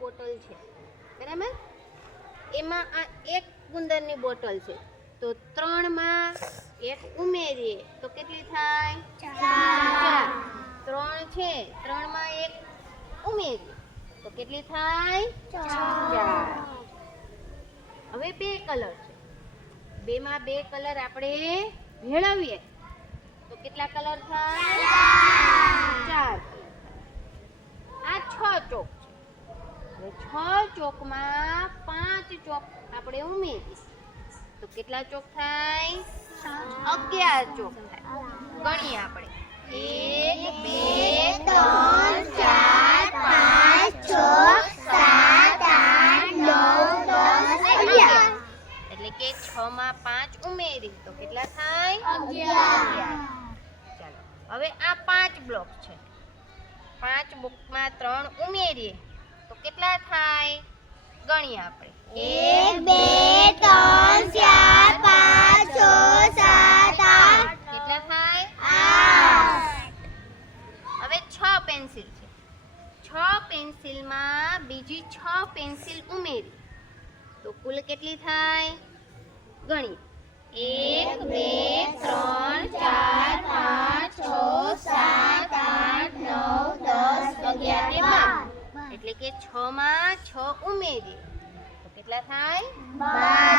Bottle છે, બરાબર? એમાં આ એક ગુંદરની બોટલ છે, તો 3 માં 1 ઉમેરીએ તો કેટલી થાય? 4. 3 છે, 3 માં 1 ઉમેરીએ તો કેટલી થાય? 4. હવે 2 કલર છે, 2 માં 2 કલર આપણે ભેળવીએ તો કેટલા કલર થાય? 4 કલર. આ 6 ચોક છે. હવે 6 ચોકમાં 5 ચોક આપણે ઉમેરીએ તો કેટલા ચોક થાય? 11 ચોક થાય. ગણીએ આપણે 1 2 3 4 5 6 7 8 9 10 11. એટલે કે 6 માં 5 ઉમેરી તો કેટલા થાય? 11. ચાલો હવે આ 5 બ્લોક છે, 5 બ્લોકમાં 3 ઉમેરીએ તો કેટલા થાય? ગણીએ આપણે 1 2 3 4 5 6 7 8. કેટલા થાય? 8. હવે 6 પેન્સિલ છે, 6 પેન્સિલમાં બીજી 6 પેન્સિલ ઉમેરી તો કુલ કેટલી થાય? ગણીએ 1 2 3 4 5 6 7 8 9 10 11 12. એટલે કે 6 માં 6 ઉમેરીએ તો કેટલા થાય? 12.